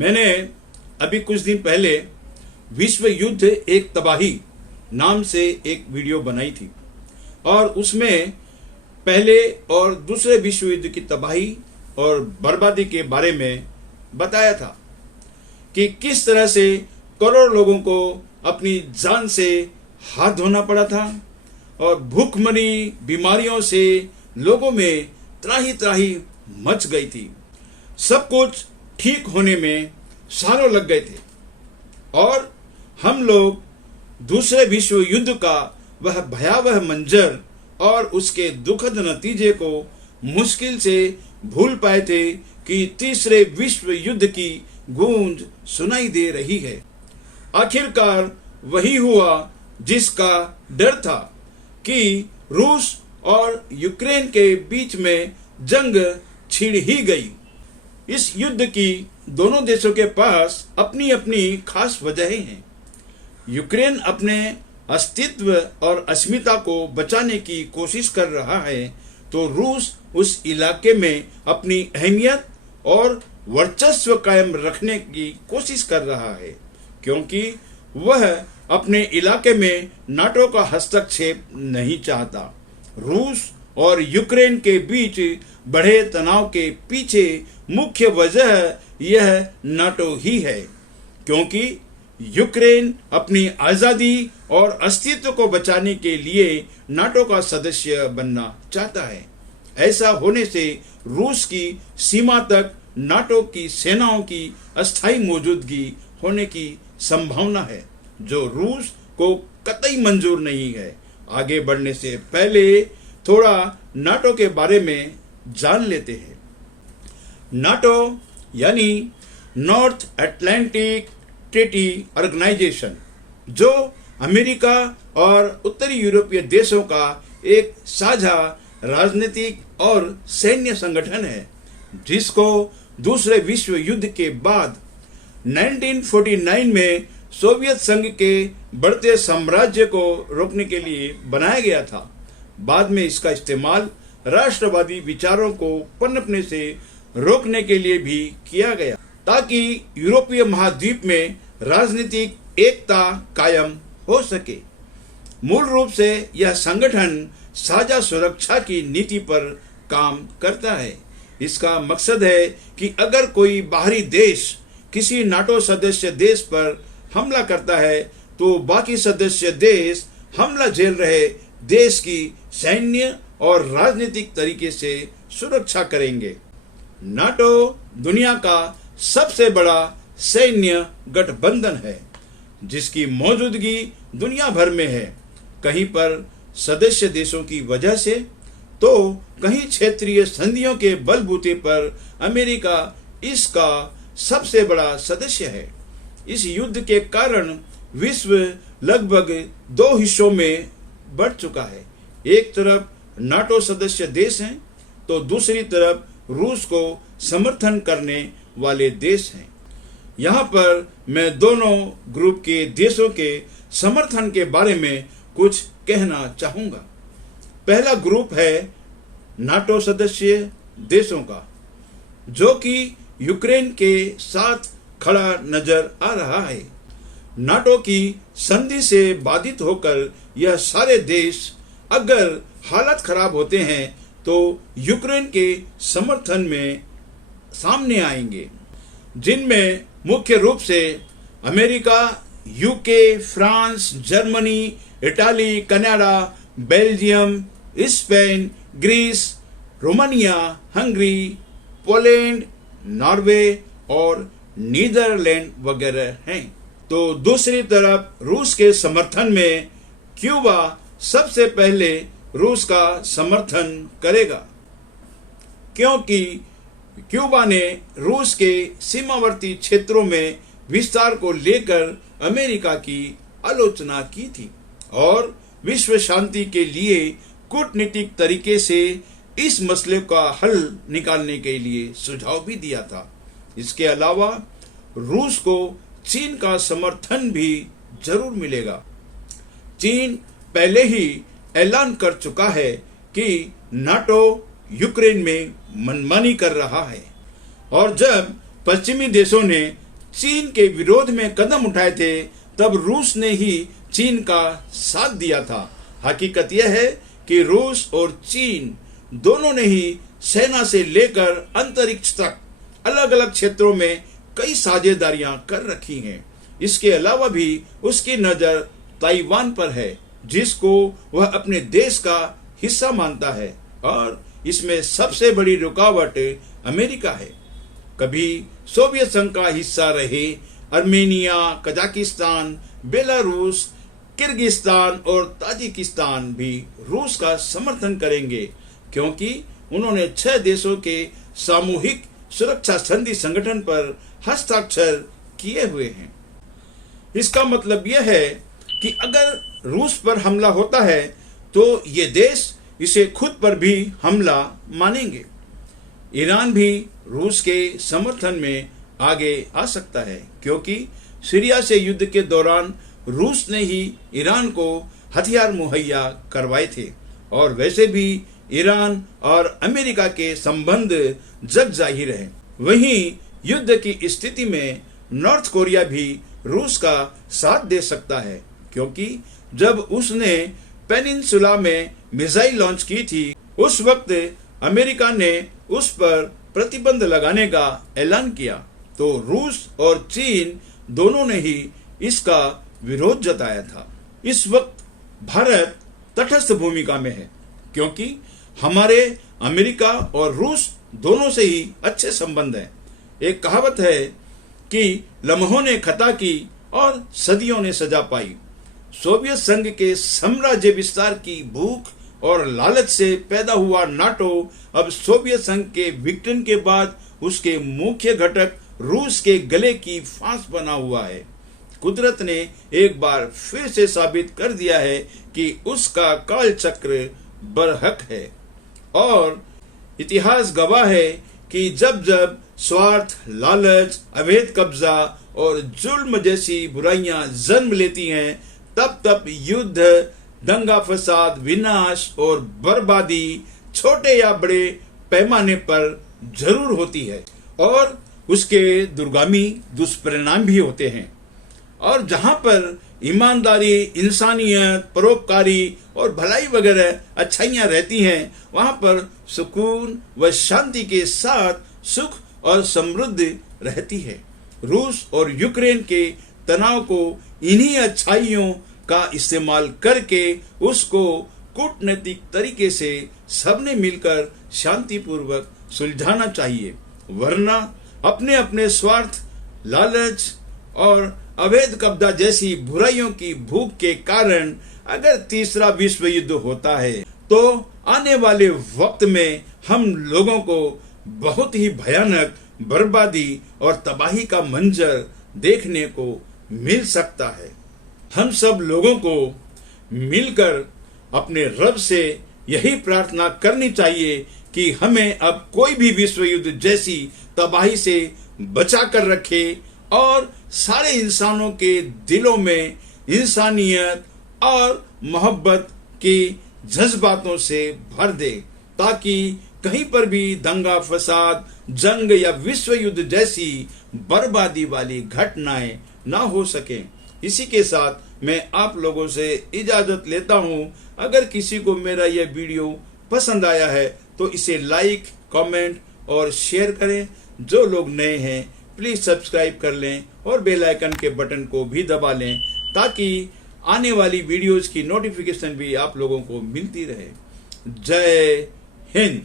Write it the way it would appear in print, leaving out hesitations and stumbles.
मैंने अभी कुछ दिन पहले विश्व युद्ध एक तबाही नाम से एक वीडियो बनाई थी और उसमें पहले और दूसरे विश्व युद्ध की तबाही और बर्बादी के बारे में बताया था कि किस तरह से करोड़ों लोगों को अपनी जान से हाथ धोना पड़ा था और भूखमरी बीमारियों से लोगों में त्राही त्राही मच गई थी। सब कुछ ठीक होने में सालों लग गए थे और हम लोग दूसरे विश्व युद्ध का वह भयावह मंजर और उसके दुखद नतीजे को मुश्किल से भूल पाए थे कि तीसरे विश्व युद्ध की गूंज सुनाई दे रही है। आखिरकार वही हुआ जिसका डर था कि रूस और यूक्रेन के बीच में जंग छिड़ ही गई। इस युद्ध की दोनों देशों के पास अपनी अपनी खास वजहें हैं। यूक्रेन अपने अस्तित्व और अस्मिता को बचाने की कोशिश कर रहा है तो रूस उस इलाके में अपनी अहमियत और वर्चस्व कायम रखने की कोशिश कर रहा है, क्योंकि वह अपने इलाके में नाटो का हस्तक्षेप नहीं चाहता। रूस और यूक्रेन के बीच बढ़े तनाव के पीछे मुख्य वजह यह नाटो ही है, क्योंकि यूक्रेन अपनी आजादी और अस्तित्व को बचाने के लिए नाटो का सदस्य बनना चाहता है। ऐसा होने से रूस की सीमा तक नाटो की सेनाओं की अस्थायी मौजूदगी होने की संभावना है, जो रूस को कतई मंजूर नहीं है। आगे बढ़ने से पहले थोड़ा नाटो के बारे में जान लेते हैं। नाटो यानी नॉर्थ अटलांटिक ट्रीटी ऑर्गेनाइजेशन, जो अमेरिका और उत्तरी यूरोपीय देशों का एक साझा राजनीतिक और सैन्य संगठन है, जिसको दूसरे विश्व युद्ध के बाद 1949 में सोवियत संघ के बढ़ते साम्राज्य को रोकने के लिए बनाया गया था। बाद में इसका इस्तेमाल राष्ट्रवादी विचारों को पनपने से रोकने के लिए भी किया गया, ताकि यूरोपीय महाद्वीप में राजनीतिक एकता कायम हो सके। मूल रूप से यह संगठन साझा सुरक्षा की नीति पर काम करता है। इसका मकसद है कि अगर कोई बाहरी देश किसी नाटो सदस्य देश पर हमला करता है तो बाकी सदस्य देश हमला झेल रहे देश की सैन्य और राजनीतिक तरीके से सुरक्षा करेंगे। नाटो दुनिया का सबसे बड़ा सैन्य गठबंधन है, जिसकी मौजूदगी दुनिया भर में है, कहीं पर सदस्य देशों की वजह से तो कहीं क्षेत्रीय संधियों के बलबूते पर अमेरिका इसका सबसे बड़ा सदस्य है। इस युद्ध के कारण विश्व लगभग दो हिस्सों में बढ़ चुका है। एक तरफ नाटो सदस्य देश हैं तो दूसरी तरफ रूस को समर्थन करने वाले देश हैं। यहाँ पर मैं दोनों ग्रुप के देशों के समर्थन के बारे में कुछ कहना चाहूंगा। पहला ग्रुप है नाटो सदस्य देशों का, जो कि यूक्रेन के साथ खड़ा नजर आ रहा है। नाटो की संधि से बाधित होकर यह सारे देश अगर हालत खराब होते हैं तो यूक्रेन के समर्थन में सामने आएंगे, जिनमें मुख्य रूप से America, UK, France, Germany, Italy, Canada, Belgium, Spain, Greece, Romania, Hungary, Poland, Norway और नीदरलैंड वगैरह हैं। तो दूसरी तरफ रूस के समर्थन में क्यूबा सबसे पहले रूस का समर्थन करेगा, क्योंकि क्यूबा ने रूस के सीमावर्ती क्षेत्रों में विस्तार को लेकर अमेरिका की आलोचना की थी और विश्व शांति के लिए कूटनीतिक तरीके से इस मसले का हल निकालने के लिए सुझाव भी दिया था। इसके अलावा रूस को चीन का समर्थन भी जरूर मिलेगा। चीन पहले ही ऐलान कर चुका है कि नाटो यूक्रेन में मनमानी कर रहा है, और जब पश्चिमी देशों ने चीन के विरोध में कदम उठाए थे, तब रूस ने ही चीन का साथ दिया था। हकीकत यह है कि रूस और चीन दोनों ने ही सेना से लेकर अंतरिक्ष तक अलग अलग क्षेत्रों में कई साझेदारियां कर रखी हैं। इसके अलावा भी उसकी नजर ताइवान पर है, जिसको वह अपने देश का हिस्सा मानता है, और इसमें सबसे बड़ी रुकावट अमेरिका है। कभी सोवियत संघ का हिस्सा रहे आर्मेनिया, कजाकिस्तान, बेलारूस, किर्गिस्तान और ताजिकिस्तान भी रूस का समर्थन करेंगे, क्योंकि उन्होंने 6 देशों के सामूहिक सुरक्षा संधि संगठन पर हस्ताक्षर किए हुए हैं। इसका मतलब यह है कि अगर रूस पर हमला होता है तो ये देश इसे खुद पर भी हमला मानेंगे। ईरान भी रूस के समर्थन में आगे आ सकता है, क्योंकि सीरिया से युद्ध के दौरान रूस ने ही ईरान को हथियार मुहैया करवाए थे, और वैसे भी ईरान और अमेरिका के संबंध जग जाहिर है। वहीं युद्ध की स्थिति में नॉर्थ कोरिया भी रूस का साथ दे सकता है, क्योंकि जब उसने पेनिनसुला में मिसाइल लॉन्च की थी, उस वक्त अमेरिका ने उस पर प्रतिबंध लगाने का ऐलान किया, तो रूस और चीन दोनों ने ही इसका विरोध जताया था। इस वक्त भारत तटस्थ भूमिका में है, क्योंकि हमारे अमेरिका और रूस दोनों से ही अच्छे संबंध हैं। एक कहावत है कि लम्हों ने खता की और सदियों ने सजा पाई। सोवियत संघ के साम्राज्य विस्तार की भूख और लालच से पैदा हुआ नाटो अब सोवियत संघ के विघटन के बाद उसके मुख्य घटक रूस के गले की फांस बना हुआ है। कुदरत ने एक बार फिर से साबित कर दिया है कि उसका काल चक्र बरहक है, और इतिहास गवाह है कि जब जब स्वार्थ, लालच, अवैध कब्जा और जुल्म जैसी बुराइयां जन्म लेती हैं, तब तब युद्ध, दंगा फसाद, विनाश और बर्बादी छोटे या बड़े पैमाने पर जरूर होती है, और उसके दुर्गामी दुष्परिणाम भी होते हैं। और जहां पर ईमानदारी, इंसानियत, परोपकारी और भलाई वगैरह अच्छाइयां रहती हैं, वहां पर सुकून व शांति के साथ सुख और समृद्धि रहती है। रूस और यूक्रेन के तनाव को इन्हीं अच्छाइयों का इस्तेमाल करके उसको कूटनीतिक तरीके से सबने मिलकर शांतिपूर्वक सुलझाना चाहिए, वरना अपने अपने स्वार्थ, लालच और अवैध कब्जा जैसी बुराइयों की भूख के कारण अगर तीसरा विश्व युद्ध होता है, तो आने वाले वक्त में हम लोगों को बहुत ही भयानक बर्बादी और तबाही का मंजर देखने को मिल सकता है। हम सब लोगों को मिलकर अपने रब से यही प्रार्थना करनी चाहिए कि हमें अब कोई भी विश्व युद्ध जैसी तबाही से बचा कर रखे और सारे इंसानों के दिलों में इंसानियत और मोहब्बत की जज्बातों से भर दे, ताकि कहीं पर भी दंगा फसाद, जंग या विश्व युद्ध जैसी बर्बादी वाली घटनाएं ना हो सके। इसी के साथ मैं आप लोगों से इजाजत लेता हूं। अगर किसी को मेरा यह वीडियो पसंद आया है तो इसे लाइक, कमेंट और शेयर करें। जो लोग नए हैं प्लीज सब्सक्राइब कर लें और बेल आइकन के बटन को भी दबा लें, ताकि आने वाली वीडियोस की नोटिफिकेशन भी आप लोगों को मिलती रहे। जय हिंद।